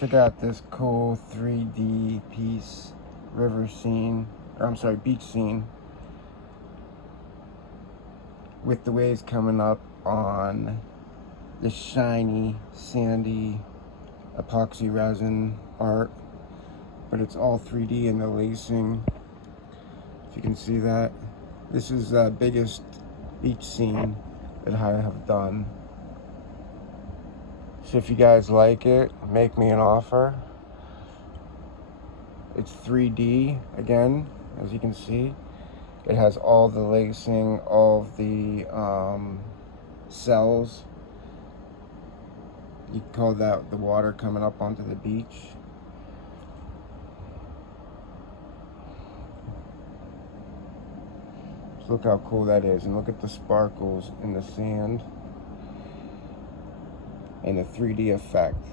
Check out this cool 3D piece, river scene, or I'm sorry, beach scene, with the waves coming up on the shiny, sandy epoxy resin art, but it's all 3D in the lacing, if you can see that. This is the biggest beach scene that I have done. So if you guys like it, make me an offer. It's 3D again, as you can see. It has all the lacing, all of the cells. You can call that the water coming up onto the beach. So look how cool that is, and look at the sparkles in the sand and the 3D effect.